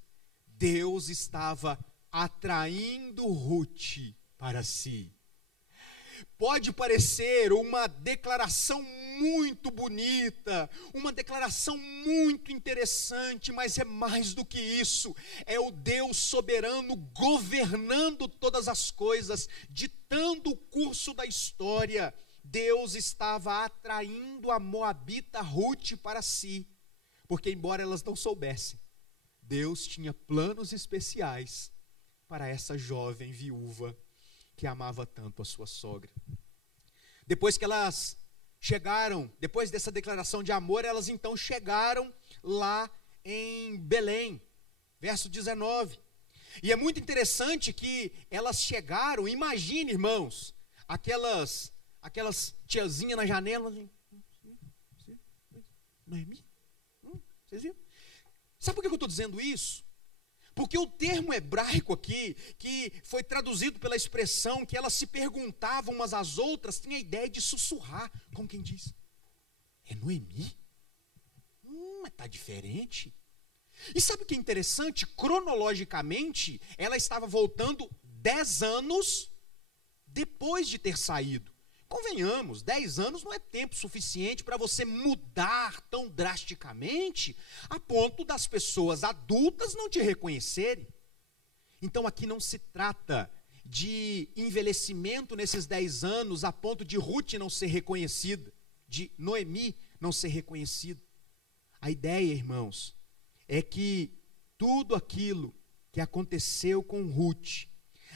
Deus estava atraindo Ruth para si. Pode parecer uma declaração muito bonita, uma declaração muito interessante, mas é mais do que isso. É o Deus soberano governando todas as coisas, ditando o curso da história. Deus estava atraindo a moabita Ruth para si, porque embora elas não soubessem, Deus tinha planos especiais para essa jovem viúva que amava tanto a sua sogra. Depois que elas chegaram, depois dessa declaração de amor, elas então chegaram lá em Belém, verso 19. E é muito interessante que elas chegaram, imagine, irmãos, aquelas tiazinhas na janela, Noemi? Vocês viram? Sabe por que eu estou dizendo isso? Porque o termo hebraico aqui, que foi traduzido pela expressão que elas se perguntavam umas às outras, tem a ideia de sussurrar, como quem diz, é Noemi? Mas está diferente. E sabe o que é interessante? Cronologicamente, ela estava voltando 10 anos depois de ter saído. Convenhamos, 10 anos não é tempo suficiente para você mudar tão drasticamente a ponto das pessoas adultas não te reconhecerem. Então aqui não se trata de envelhecimento nesses 10 anos a ponto de Ruth não ser reconhecida, de Noemi não ser reconhecida. A ideia, irmãos, é que tudo aquilo que aconteceu com Ruth,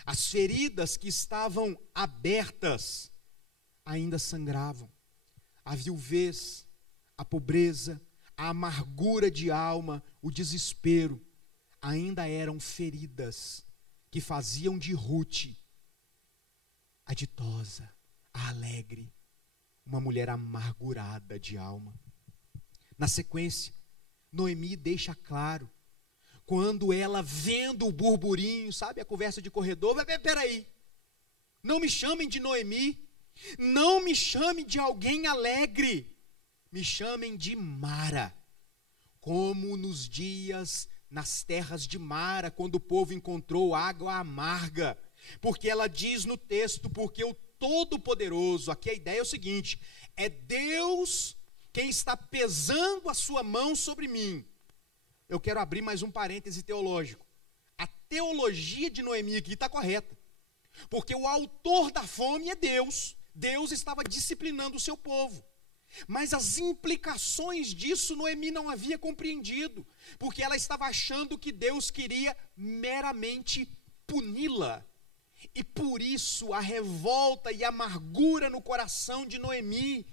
as feridas que estavam abertas, ainda sangravam. A viuvez, a pobreza, a amargura de alma, o desespero, ainda eram feridas que faziam de Ruth a ditosa, a alegre, uma mulher amargurada de alma. Na sequência, Noemi deixa claro, quando ela vendo o burburinho, sabe, a conversa de corredor, peraí, não me chamem de Noemi, não me chamem de alguém alegre, me chamem de Mara, como nos dias nas terras de Mara, quando o povo encontrou água amarga, porque ela diz no texto, porque o Todo-Poderoso, aqui a ideia é o seguinte, é Deus quem está pesando a sua mão sobre mim. Eu quero abrir mais um parêntese teológico, a teologia de Noemi aqui está correta, porque o autor da fome é Deus. Deus estava disciplinando o seu povo, mas as implicações disso Noemi não havia compreendido, porque ela estava achando que Deus queria meramente puni-la, e por isso a revolta e a amargura no coração de Noemi,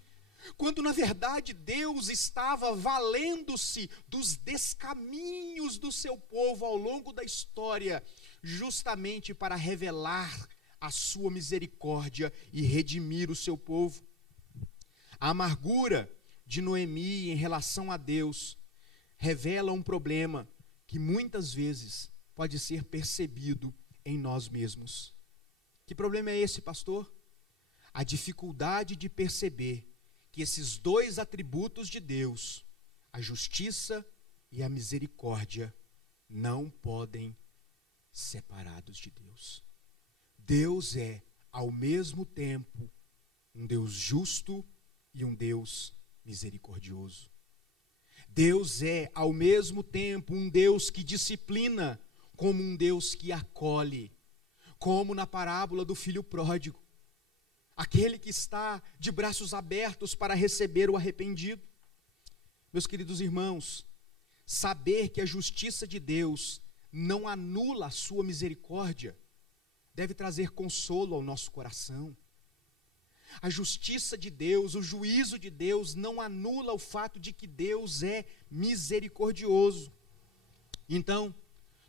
quando na verdade Deus estava valendo-se dos descaminhos do seu povo ao longo da história, justamente para revelar a sua misericórdia e redimir o seu povo. A amargura de Noemi em relação a Deus revela um problema que muitas vezes pode ser percebido em nós mesmos. Que problema é esse, pastor? A dificuldade de perceber que esses dois atributos de Deus, a justiça e a misericórdia, não podem ser separados de Deus. Deus é, ao mesmo tempo, um Deus justo e um Deus misericordioso. Deus é, ao mesmo tempo, um Deus que disciplina, como um Deus que acolhe, como na parábola do filho pródigo, aquele que está de braços abertos para receber o arrependido. Meus queridos irmãos, saber que a justiça de Deus não anula a sua misericórdia, deve trazer consolo ao nosso coração. A justiça de Deus, o juízo de Deus não anula o fato de que Deus é misericordioso. Então,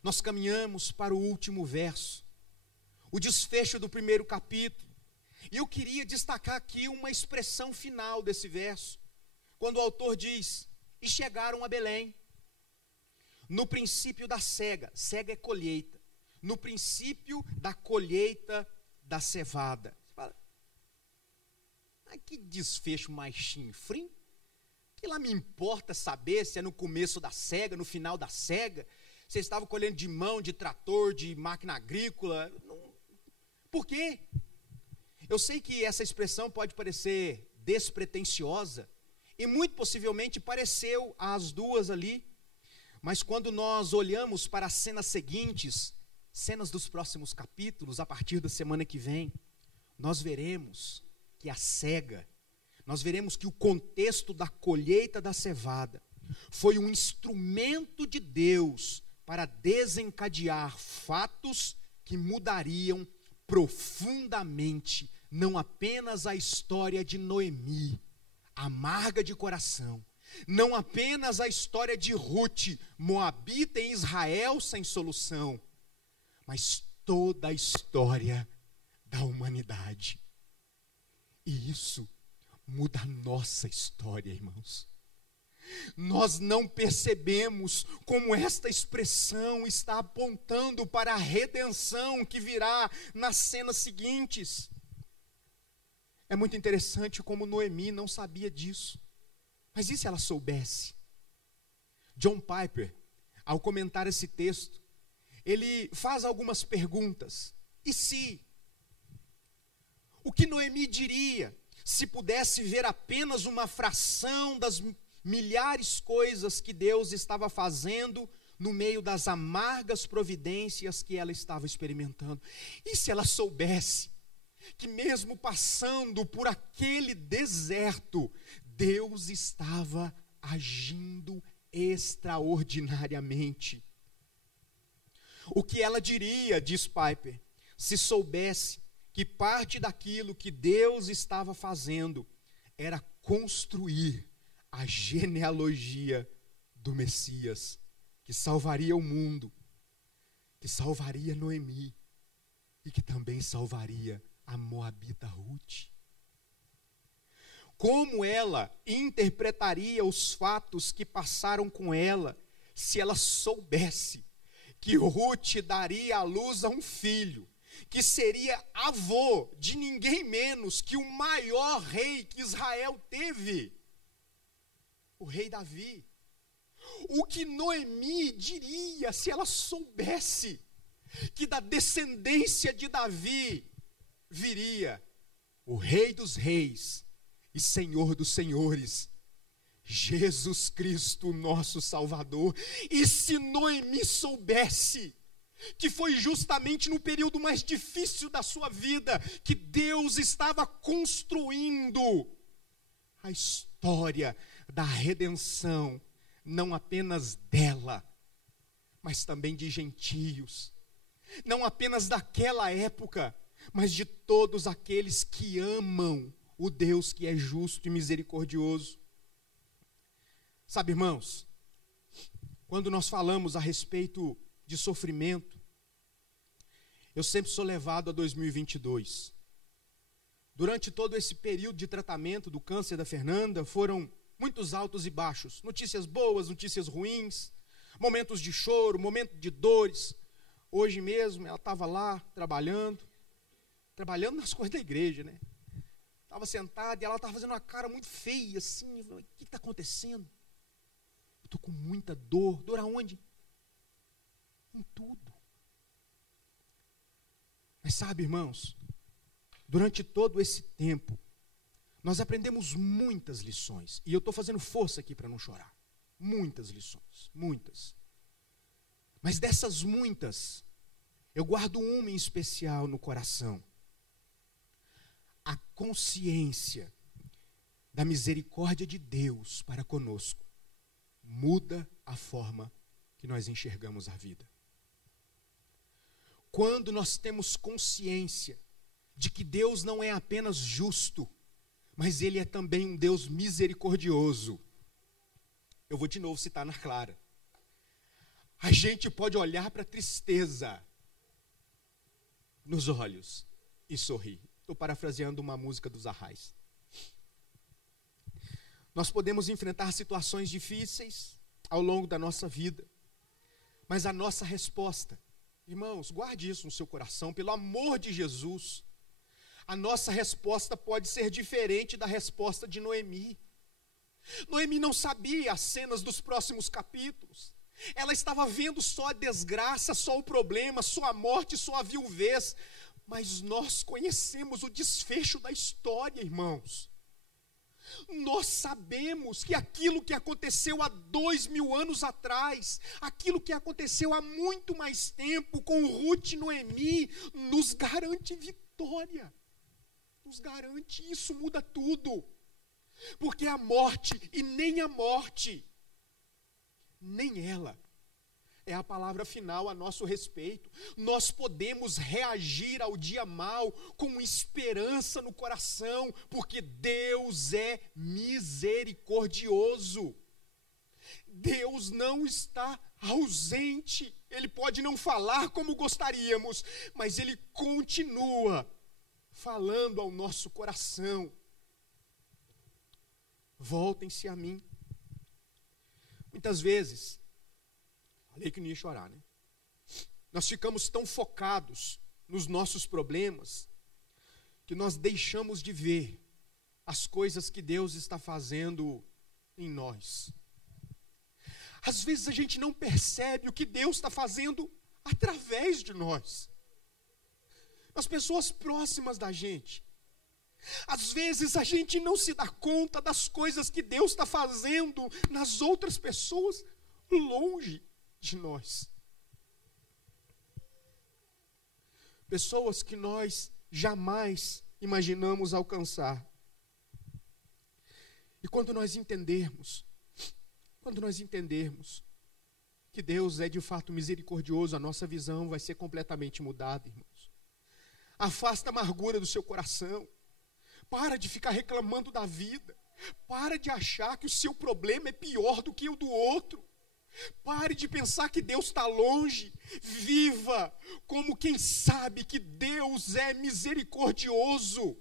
nós caminhamos para o último verso, o desfecho do primeiro capítulo. E eu queria destacar aqui uma expressão final desse verso, quando o autor diz: e chegaram a Belém, no princípio da cega. Cega é colheita. No princípio da colheita da cevada. Você fala, que desfecho mais chinfrim? Que lá me importa saber se é no começo da cega, no final da cega? Vocês estavam colhendo de mão, de trator, de máquina agrícola? Não. Por quê? Eu sei que essa expressão pode parecer despretensiosa, e muito possivelmente pareceu às duas ali, mas quando nós olhamos para as cenas seguintes, cenas dos próximos capítulos, a partir da semana que vem, nós veremos que a cega, nós veremos que o contexto da colheita da cevada foi um instrumento de Deus para desencadear fatos que mudariam profundamente não apenas a história de Noemi, amarga de coração, não apenas a história de Ruth, moabita em Israel sem solução, mas toda a história da humanidade. E isso muda a nossa história, irmãos. Nós não percebemos como esta expressão está apontando para a redenção que virá nas cenas seguintes. É muito interessante como Noemi não sabia disso. Mas e se ela soubesse? John Piper, ao comentar esse texto, ele faz algumas perguntas. E se? O que Noemi diria se pudesse ver apenas uma fração das milhares coisas que Deus estava fazendo no meio das amargas providências que ela estava experimentando? E se ela soubesse que mesmo passando por aquele deserto, Deus estava agindo extraordinariamente? O que ela diria, diz Piper, se soubesse que parte daquilo que Deus estava fazendo era construir a genealogia do Messias, que salvaria o mundo, que salvaria Noemi e que também salvaria a moabita Ruth? Como ela interpretaria os fatos que passaram com ela, se ela soubesse que Ruth daria à luz a um filho, que seria avô de ninguém menos que o maior rei que Israel teve, o rei Davi? O que Noemi diria se ela soubesse que da descendência de Davi viria o Rei dos Reis e Senhor dos Senhores, Jesus Cristo, nosso Salvador? E se Noemi soubesse que foi justamente no período mais difícil da sua vida que Deus estava construindo a história da redenção, não apenas dela, mas também de gentios, não apenas daquela época, mas de todos aqueles que amam o Deus que é justo e misericordioso. Sabe, irmãos, quando nós falamos a respeito de sofrimento, eu sempre sou levado a 2022. Durante todo esse período de tratamento do câncer da Fernanda, foram muitos altos e baixos, notícias boas, notícias ruins, momentos de choro, momentos de dores. Hoje mesmo ela estava lá trabalhando nas coisas da igreja, né? Estava sentada e ela estava fazendo uma cara muito feia, assim. O que está acontecendo? Eu estou com muita dor. Dor aonde? Em tudo. Mas sabe, irmãos, durante todo esse tempo, nós aprendemos muitas lições. E eu estou fazendo força aqui para não chorar. Muitas lições, muitas. Mas dessas muitas, eu guardo uma em especial no coração. A consciência da misericórdia de Deus para conosco muda a forma que nós enxergamos a vida. Quando nós temos consciência de que Deus não é apenas justo, mas Ele é também um Deus misericordioso. Eu vou de novo citar na Clara. A gente pode olhar para a tristeza nos olhos e sorri. Estou parafraseando uma música dos Arrais. Nós podemos enfrentar situações difíceis ao longo da nossa vida, mas a nossa resposta, irmãos, guarde isso no seu coração, pelo amor de Jesus, a nossa resposta pode ser diferente da resposta de Noemi. Noemi não sabia as cenas dos próximos capítulos. Ela estava vendo só a desgraça, só o problema, só a morte, só a viuvez. Mas nós conhecemos o desfecho da história, irmãos. Nós sabemos que aquilo que aconteceu há 2000 anos atrás, aquilo que aconteceu há muito mais tempo com Ruth e Noemi, nos garante vitória. Nos garante, isso muda tudo. Porque a morte, e nem a morte, nem ela, é a palavra final a nosso respeito. Nós podemos reagir ao dia mau com esperança no coração, porque Deus é misericordioso. Deus não está ausente. Ele pode não falar como gostaríamos, mas Ele continua falando ao nosso coração. Voltem-se a mim. Muitas vezes, falei que não ia chorar, né? Nós ficamos tão focados nos nossos problemas, que nós deixamos de ver as coisas que Deus está fazendo em nós. Às vezes a gente não percebe o que Deus está fazendo através de nós. As pessoas próximas da gente. Às vezes a gente não se dá conta das coisas que Deus está fazendo nas outras pessoas longe de nós. Pessoas que nós jamais imaginamos alcançar. E quando nós entendermos que Deus é de fato misericordioso, a nossa visão vai ser completamente mudada, irmãos. Afasta a amargura do seu coração. Para de ficar reclamando da vida. Para de achar que o seu problema é pior do que o do outro. Pare de pensar que Deus está longe. Viva como quem sabe que Deus é misericordioso.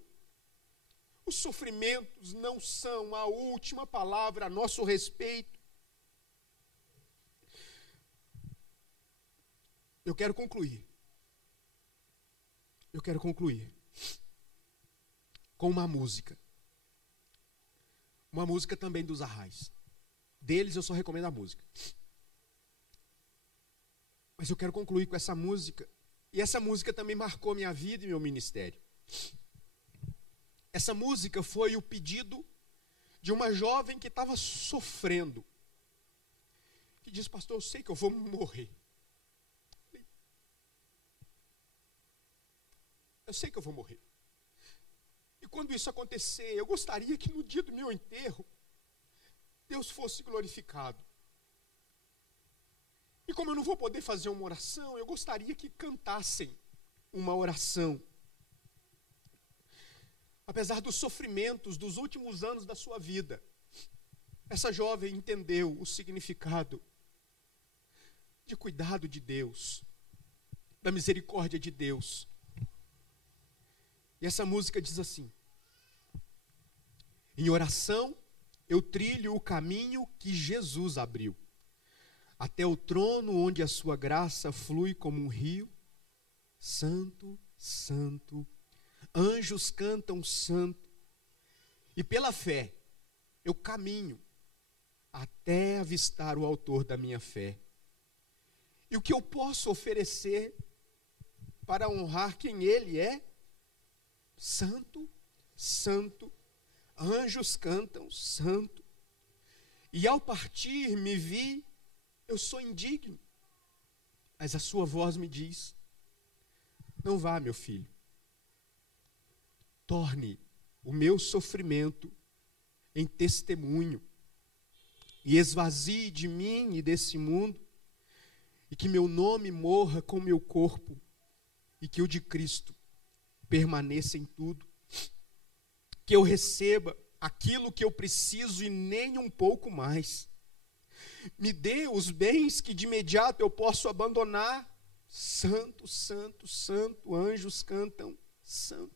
Os sofrimentos não são a última palavra a nosso respeito. Eu quero concluir com uma música também dos Arrais. Deles eu só recomendo a música, mas eu quero concluir com essa música, e essa música também marcou minha vida e meu ministério. Essa música foi o pedido de uma jovem que estava sofrendo, que diz: pastor, eu sei que eu vou morrer. Eu sei que eu vou morrer. E quando isso acontecer, eu gostaria que no dia do meu enterro, Deus fosse glorificado. E como eu não vou poder fazer uma oração, eu gostaria que cantassem uma oração. Apesar dos sofrimentos dos últimos anos da sua vida, essa jovem entendeu o significado de cuidado de Deus, da misericórdia de Deus. E essa música diz assim: em oração eu trilho o caminho que Jesus abriu, até o trono onde a sua graça flui como um rio. Santo, santo, anjos cantam santo, e pela fé eu caminho até avistar o autor da minha fé. E o que eu posso oferecer para honrar quem Ele é? Santo, santo, anjos cantam santo. E ao partir me vi, eu sou indigno, mas a sua voz me diz: não vá, meu filho, torne o meu sofrimento em testemunho, e esvazie de mim e desse mundo, e que meu nome morra com meu corpo, e que o de Cristo permaneça em tudo, que eu receba aquilo que eu preciso e nem um pouco mais. Me dê os bens que de imediato eu posso abandonar, Santo, santo, santo, anjos cantam santo.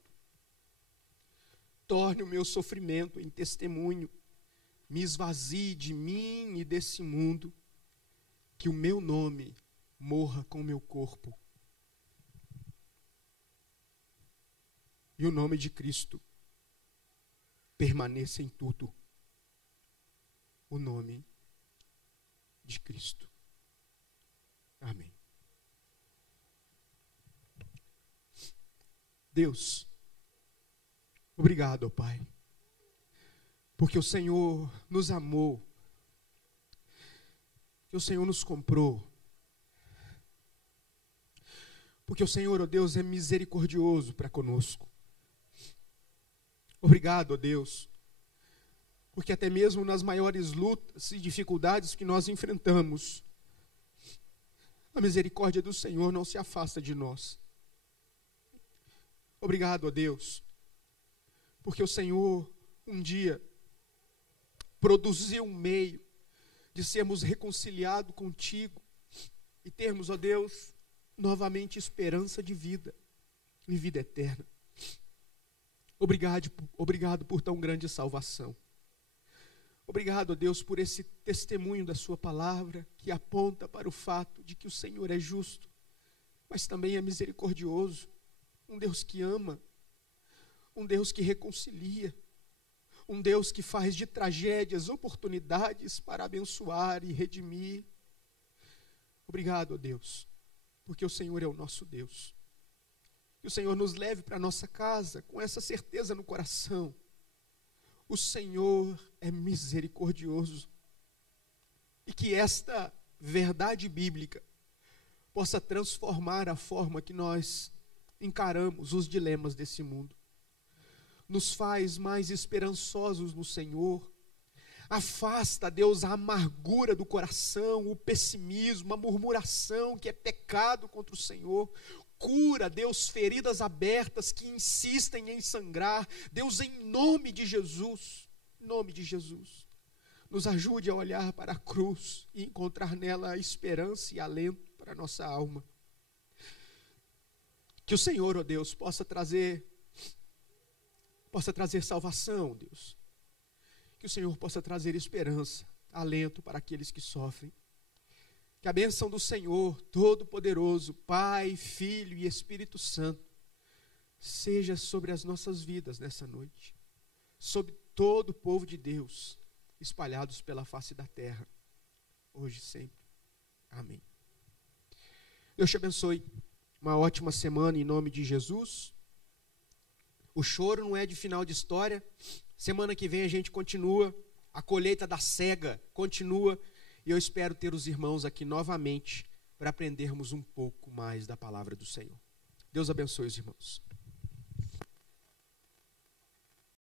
Torne o meu sofrimento em testemunho, me esvazie de mim e desse mundo, que o meu nome morra com o meu corpo. E o nome de Cristo permaneça em tudo. O nome de Cristo. Amém. Deus, obrigado, ó Pai, porque o Senhor nos amou, que o Senhor nos comprou, porque o Senhor, ó Deus, é misericordioso para conosco. Obrigado, ó Deus, porque até mesmo nas maiores lutas e dificuldades que nós enfrentamos, a misericórdia do Senhor não se afasta de nós. Obrigado, ó Deus, porque o Senhor um dia produziu um meio de sermos reconciliados contigo e termos, ó Deus, novamente esperança de vida e vida eterna. Obrigado por tão grande salvação. Obrigado, ó Deus, por esse testemunho da sua palavra que aponta para o fato de que o Senhor é justo, mas também é misericordioso. Um Deus que ama, um Deus que reconcilia, um Deus que faz de tragédias oportunidades para abençoar e redimir. Obrigado, ó Deus, porque o Senhor é o nosso Deus. Que o Senhor nos leve para a nossa casa com essa certeza no coração. O Senhor é misericordioso. E que esta verdade bíblica possa transformar a forma que nós encaramos os dilemas desse mundo. Nos faz mais esperançosos no Senhor. Afasta, Deus, a amargura do coração, o pessimismo, a murmuração que é pecado contra o Senhor. Cura, Deus, feridas abertas que insistem em sangrar. Deus, em nome de Jesus, nos ajude a olhar para a cruz e encontrar nela esperança e alento para a nossa alma. Que o Senhor, ó Deus, possa trazer salvação, Deus. Que o Senhor possa trazer esperança, alento para aqueles que sofrem. Que a bênção do Senhor Todo-Poderoso, Pai, Filho e Espírito Santo, seja sobre as nossas vidas nessa noite, sobre todo o povo de Deus, espalhados pela face da terra, hoje e sempre. Amém. Deus te abençoe. Uma ótima semana em nome de Jesus. O choro não é de final de história. Semana que vem a gente continua. A colheita da cega continua. E eu espero ter os irmãos aqui novamente para aprendermos um pouco mais da palavra do Senhor. Deus abençoe os irmãos.